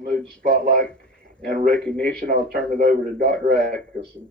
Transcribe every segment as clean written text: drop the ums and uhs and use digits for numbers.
move the spotlight and recognition. I'll turn it over to Dr. Atkinson.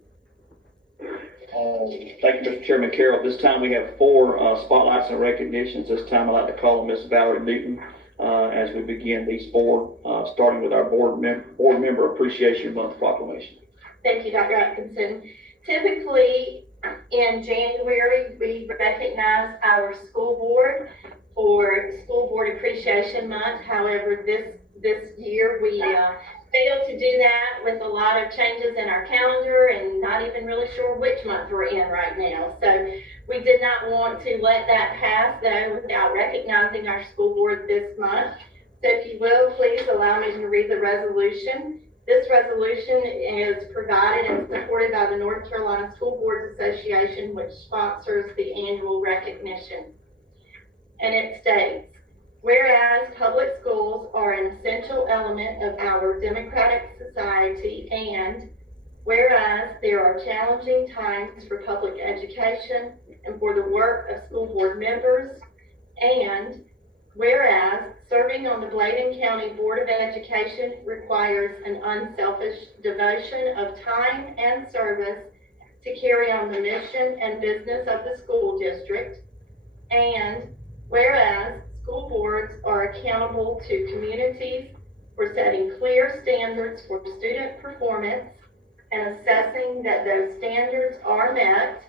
Thank you, Mr. Chairman Carroll. This time we have 4 spotlights and recognitions. This time I'd like to call on Ms. Valerie Newton as we begin these 4, starting with our board member Appreciation Month proclamation. Thank you, Dr. Atkinson. Typically, in January, we recognize our school board for School Board Appreciation Month. However, this year we failed to do that with a lot of changes in our calendar and not even really sure which month we're in right now. So we did not want to let that pass, though, without recognizing our school board this month. So if you will, please allow me to read the resolution. This resolution is provided and supported by the North Carolina School Boards Association, which sponsors the annual recognition. And it states, whereas public schools are an essential element of our democratic society, and whereas there are challenging times for public education and for the work of school board members, and whereas serving on the Bladen County Board of Education requires an unselfish devotion of time and service to carry on the mission and business of the school district, and whereas school boards are accountable to communities for setting clear standards for student performance and assessing that those standards are met,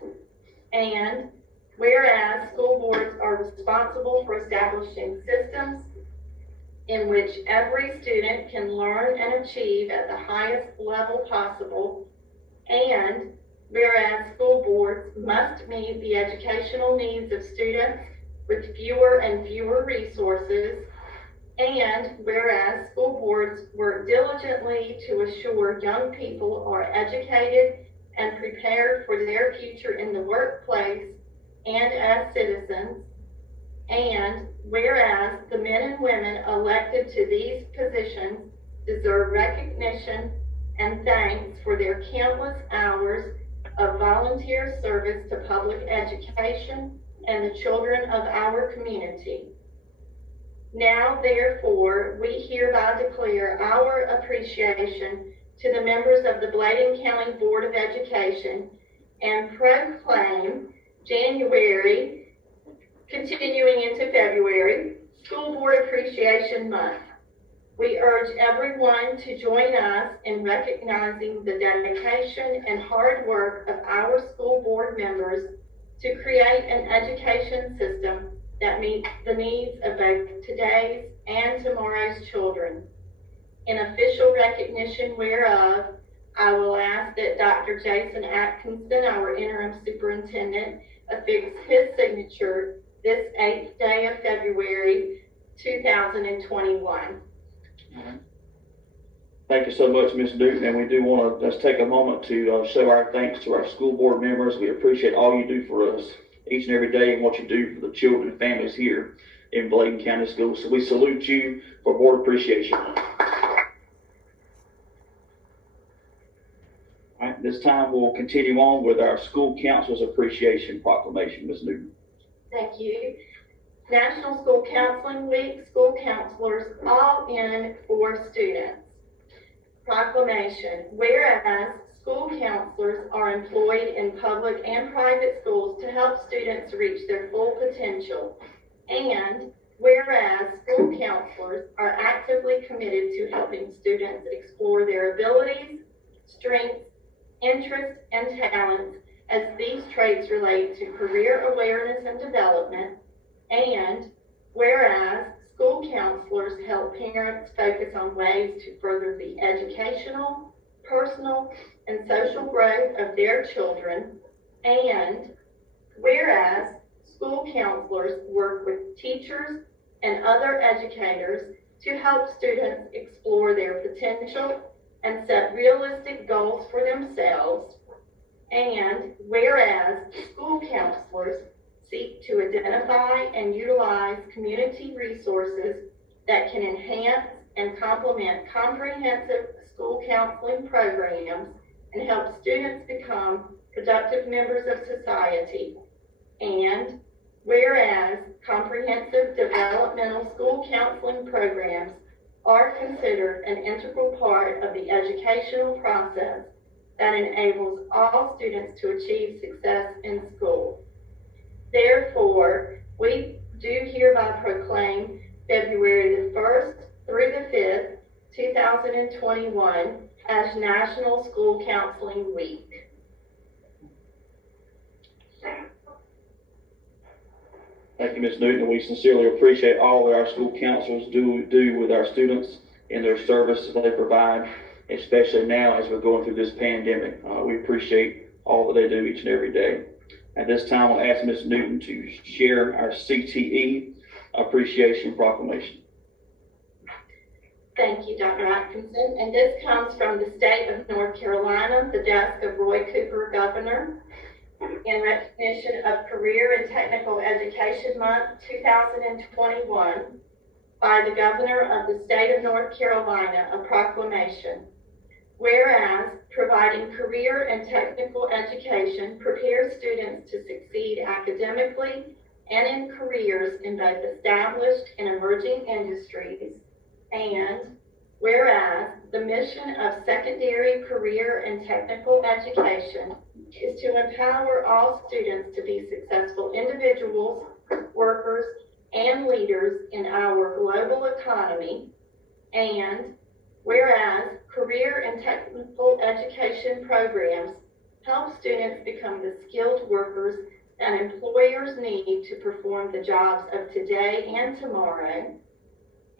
and whereas school boards are responsible for establishing systems in which every student can learn and achieve at the highest level possible, and whereas school boards must meet the educational needs of students with fewer and fewer resources, and whereas school boards work diligently to assure young people are educated and prepared for their future in the workplace and as citizens, and whereas the men and women elected to these positions deserve recognition and thanks for their countless hours of volunteer service to public education and the children of our community. Now, therefore, we hereby declare our appreciation to the members of the Bladen County Board of Education and proclaim January, continuing into February, School Board Appreciation Month. We urge everyone to join us in recognizing the dedication and hard work of our school board members to create an education system that meets the needs of both today's and tomorrow's children. In official recognition whereof, I will ask that Dr. Jason Atkinson, our interim superintendent, affix his signature this 8th day of February, 2021. Thank you so much, Ms. Newton, and we do want to just take a moment to show our thanks to our school board members. We appreciate all you do for us each and every day and what you do for the children and families here in Bladen County Schools. So we salute you for Board Appreciation. All right, this time we'll continue on with our School Counselors Appreciation Proclamation, Ms. Newton. Thank you. National School Counseling Week, school counselors all in for students. Proclamation. Whereas school counselors are employed in public and private schools to help students reach their full potential, and whereas school counselors are actively committed to helping students explore their abilities, strengths, interests, and talents as these traits relate to career awareness and development, and whereas school counselors help parents focus on ways to further the educational, personal, and social growth of their children, and whereas school counselors work with teachers and other educators to help students explore their potential and set realistic goals for themselves, and whereas school counselors seek to identify and utilize community resources that can enhance and complement comprehensive school counseling programs and help students become productive members of society, and whereas comprehensive developmental school counseling programs are considered an integral part of the educational process that enables all students to achieve success in school. Therefore, we do hereby proclaim February the 1st through the 5th, 2021 as National School Counseling Week. Thank you, Ms. Newton. We sincerely appreciate all that our school counselors do with our students in their service that they provide, especially now as we're going through this pandemic. We appreciate all that they do each and every day. At this time, I'll ask Ms. Newton to share our CTE Appreciation Proclamation. Thank you, Dr. Atkinson. And this comes from the state of North Carolina, the desk of Roy Cooper, Governor, in recognition of Career and Technical Education Month 2021 by the Governor of the state of North Carolina, a proclamation. Whereas providing career and technical education prepares students to succeed academically and in careers in both established and emerging industries, and whereas the mission of secondary career and technical education is to empower all students to be successful individuals, workers, and leaders in our global economy, and whereas career and technical education programs help students become the skilled workers that employers need to perform the jobs of today and tomorrow,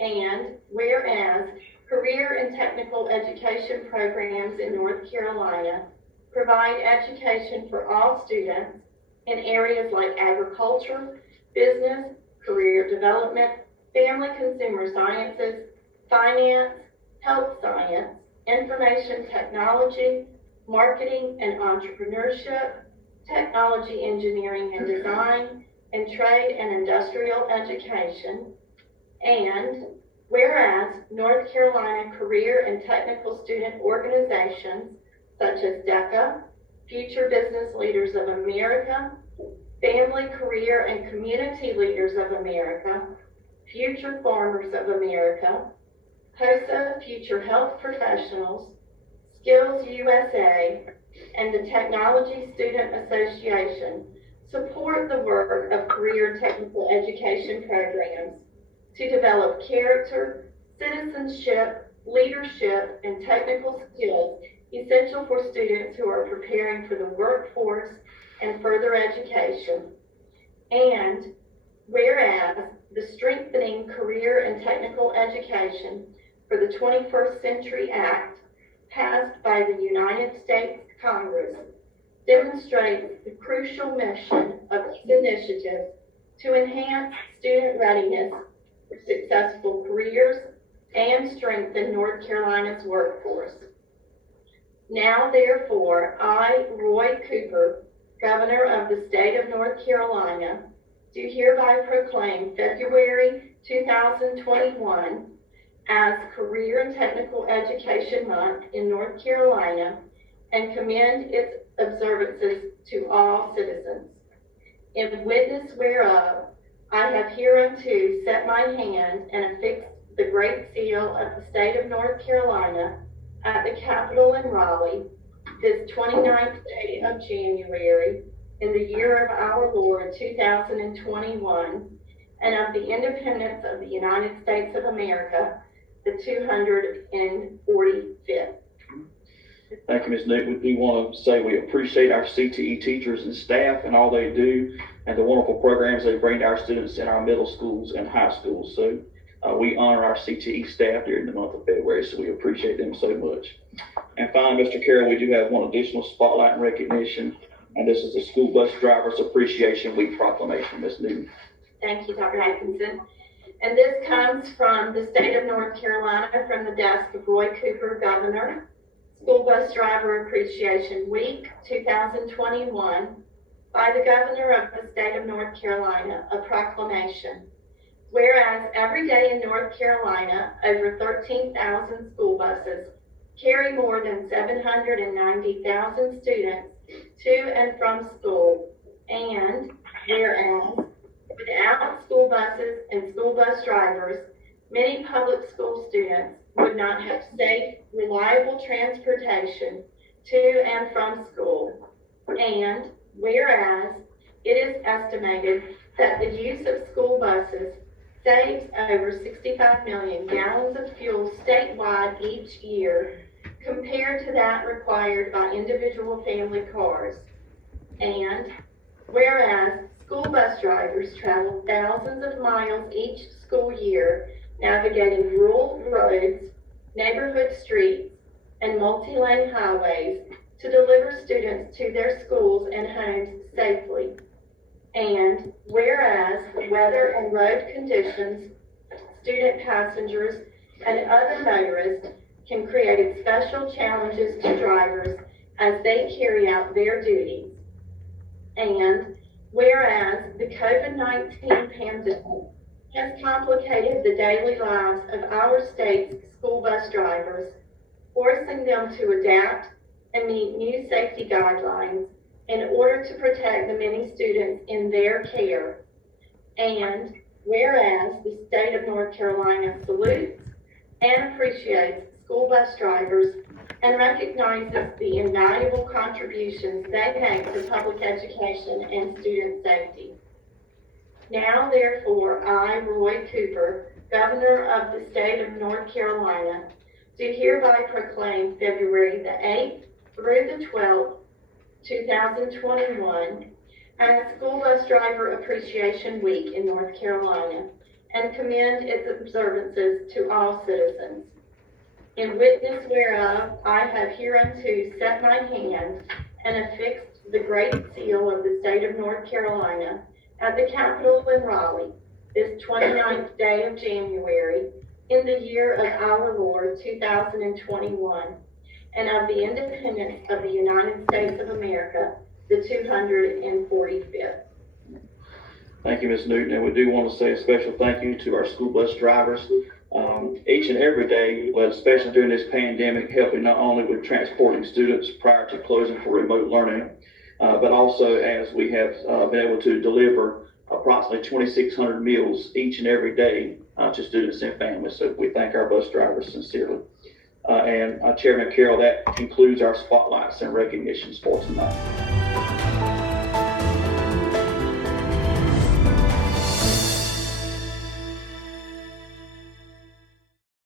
and whereas career and technical education programs in North Carolina provide education for all students in areas like agriculture, business, career development, family consumer sciences, finance, health science, information technology, marketing and entrepreneurship, technology, engineering and design, and trade and industrial education. And whereas North Carolina career and technical student organizations such as DECA, Future Business Leaders of America, Family, Career, and Community Leaders of America, Future Farmers of America, HOSA, Future Health Professionals, Skills USA, and the Technology Student Association support the work of career technical education programs to develop character, citizenship, leadership, and technical skills essential for students who are preparing for the workforce and further education. And whereas the Strengthening Career and Technical Education for the 21st Century Act, passed by the United States Congress, demonstrates the crucial mission of these initiatives to enhance student readiness for successful careers and strengthen North Carolina's workforce. Now, therefore, I, Roy Cooper, Governor of the state of North Carolina, do hereby proclaim February 2021 as Career and Technical Education Month in North Carolina and commend its observances to all citizens. In witness whereof, I have hereunto set my hand and affixed the great seal of the state of North Carolina at the Capitol in Raleigh, this 29th day of January, in the year of our Lord 2021, and of the independence of the United States of America, the 245th. Thank you, Ms. Newton. We want to say we appreciate our CTE teachers and staff and all they do and the wonderful programs they bring to our students in our middle schools and high schools. So we honor our CTE staff during the month of February, so we appreciate them so much. And finally, Mr. Carroll, we do have one additional spotlight and recognition, and this is the School Bus Drivers Appreciation Week proclamation. Ms. Newton. Thank you, Dr. Atkinson. And this comes from the state of North Carolina, from the desk of Roy Cooper, Governor. School Bus Driver Appreciation Week 2021 by the Governor of the state of North Carolina, a proclamation. Whereas every day in North Carolina, over 13,000 school buses carry more than 790,000 students to and from school, and whereas without school buses and school bus drivers, many public school students would not have safe, reliable transportation to and from school. And whereas it is estimated that the use of school buses saves over 65 million gallons of fuel statewide each year compared to that required by individual family cars. And whereas school bus drivers travel thousands of miles each school year navigating rural roads, neighborhood streets, and multi-lane highways to deliver students to their schools and homes safely. And whereas weather and road conditions, student passengers, and other motorists can create special challenges to drivers as they carry out their duties. And whereas the COVID-19 pandemic has complicated the daily lives of our state's school bus drivers, forcing them to adapt and meet new safety guidelines in order to protect the many students in their care. And whereas the state of North Carolina salutes and appreciates school bus drivers and recognizes the invaluable contributions they make to public education and student safety. Now, therefore, I, Roy Cooper, Governor of the state of North Carolina, do hereby proclaim February the 8th through the 12th, 2021, as School Bus Driver Appreciation Week in North Carolina, and commend its observances to all citizens. In witness whereof, I have hereunto set my hand and affixed the great seal of the state of North Carolina at the Capitol in Raleigh, this 29th day of January, in the year of our Lord 2021, and of the independence of the United States of America, the 245th. Thank you, Ms. Newton, and we do want to say a special thank you to our school bus drivers. Each and every day, but especially during this pandemic, helping not only with transporting students prior to closing for remote learning, but also as we have been able to deliver approximately 2,600 meals each and every day to students and families. So we thank our bus drivers sincerely. And Chairman Carroll, that concludes our spotlights and recognitions for tonight.